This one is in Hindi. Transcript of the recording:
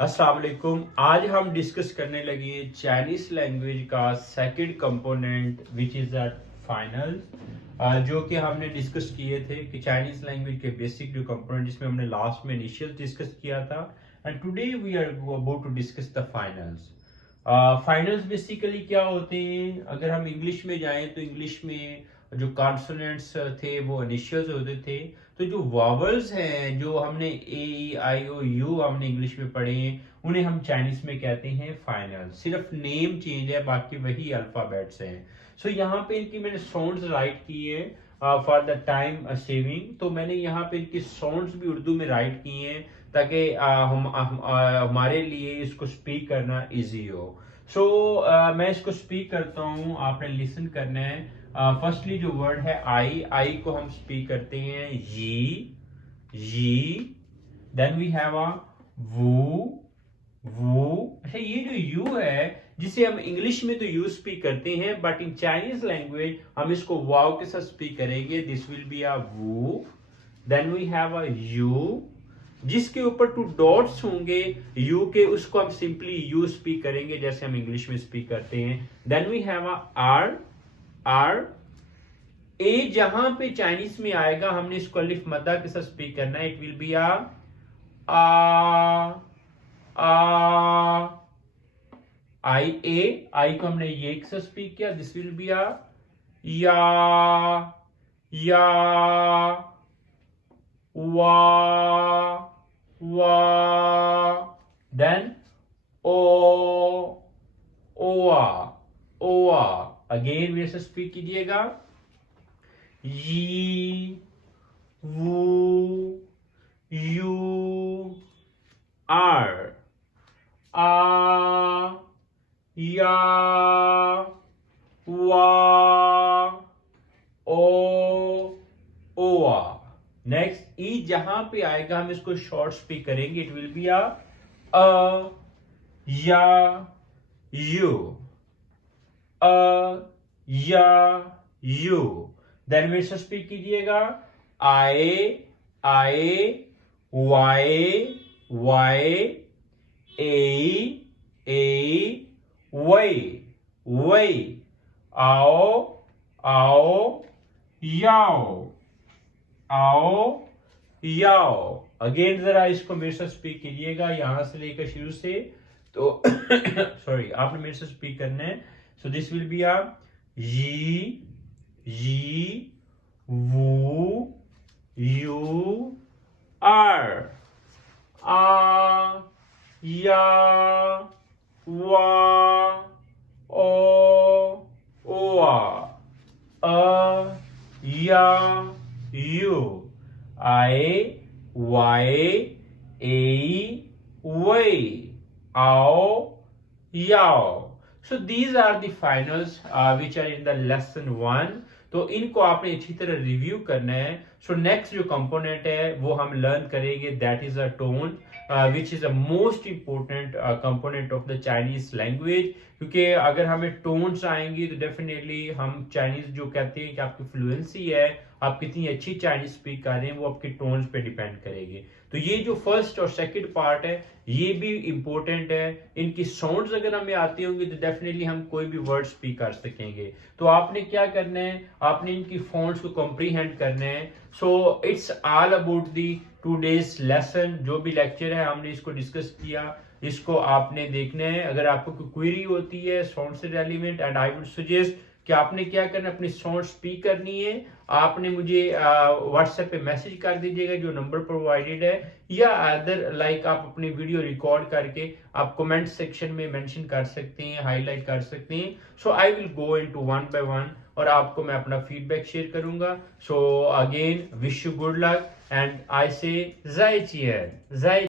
अस्सलाम वालेकुम। आज हम डिस्कस करने लगे चाइनीज लैंग्वेज का second component which is the final, जो कि हमने डिस्कस किए थे कि चाइनीज लैंग्वेज के बेसिक जो कंपोनेंट जिसमें हमने लास्ट में इनिशियल डिस्कस किया था। And today we are about to discuss the finals. Finals basically क्या होते हैं, अगर हम इंग्लिश में जाएं तो इंग्लिश में जो कॉन्सोनेंट्स थे वो इनिशियल्स होते थे। तो जो वावल्स हैं जो हमने ए आई ओ यू हमने इंग्लिश में पढ़े हैं उन्हें हम चाइनीज में कहते हैं फाइनल। सिर्फ नेम चेंज है, बाकी वही अल्फाबेट्स हैं। सो यहाँ पे इनकी मैंने साउंड्स राइट किए हैं फॉर द टाइम सेविंग। तो मैंने यहाँ पे इनकी साउंड्स भी उर्दू में राइट किए हैं ताकि हमारे लिए इसको स्पीक करना इजी हो। सो मैं इसको स्पीक करता हूँ, आपने लिसन करना है। फर्स्टली जो वर्ड है आई को हम स्पीक करते हैं ये। देन वी हैव अ वो। अच्छा, ये जो यू है जिसे हम इंग्लिश में तो यू स्पीक करते हैं, बट इन चाइनीज लैंग्वेज हम इसको वाव के साथ स्पीक करेंगे। दिस विल बी अ वो। Then we have a U जिसके ऊपर 2 डॉट्स होंगे यू के, उसको हम सिंपली यू स्पीक करेंगे जैसे हम इंग्लिश में स्पीक करते हैं। Then we have a R. A जहां पे चाइनीज में आएगा हमने इसको अलिफ मद्दा के साथ स्पीक करना है। इट विल बी आ आई को हमने ये के साथ स्पीक किया। दिस विल बी आ या वा। देन ओआ अगेन मेरे से स्पीक कीजिएगा। यी वू यू आर आ या वा ओआ। नेक्स्ट ई जहां पे आएगा हम इसको शॉर्ट स्पीक करेंगे। इट विल बी आ या यू या यू। देन मेरे से स्पीक कीजिएगा। आए वाई ए वई। आओ याओ। अगेन जरा इसको मेरे से स्पीक कीजिएगा यहां से लेकर शुरू से। तो सॉरी, आपने मेरे से स्पीक करना है। सो दिस विल बी आ यी वू यू आर आ या वा ओआ या यू आए वाई ए वई आओ याओ। So these are the finals which are in the lesson 1. तो इनको आपने अच्छी तरह रिव्यू करना है। सो नेक्स्ट जो कंपोनेंट है वो हम लर्न करेंगे, that is a tone which is a most important component of the Chinese language. क्योंकि अगर हमें टोन्स आएंगी तो डेफिनेटली हम चाइनीज जो कहते हैं कि आपकी फ्लुएंसी है, आप कितनी अच्छी चाइनीज स्पीक कर रहे हैं, वो आपके टोन्स पे डिपेंड करेगी। तो ये जो फर्स्ट और सेकंड पार्ट है ये भी इंपॉर्टेंट है। इनकी साउंड्स अगर हमें आती होंगी तो डेफिनेटली हम कोई भी वर्ड स्पीक कर सकेंगे। तो आपने क्या करना है, आपने इनकी फॉन्ट्स को कॉम्प्रीहेंड करना है। So it's all about the today's lesson. जो भी लेक्चर है हमने इसको डिस्कस किया, इसको आपने देखना है। अगर आपको कोई क्वेरी होती है साउंड से relevant, and I would suggest कि आपने क्या करना है, अपनी साउंड स्पीक करनी है। आपने मुझे व्हाट्सएप पे मैसेज कर दीजिएगा जो नंबर प्रोवाइडेड है, या अदर लाइक आप अपनी वीडियो रिकॉर्ड करके आप कमेंट सेक्शन में मेंशन कर सकते हैं, हाईलाइट कर सकते हैं। So I will go into 1 by 1 और आपको मैं अपना फीडबैक शेयर करूंगा। So again wish you good luck and I say ज़ाय चियर ज़ाय।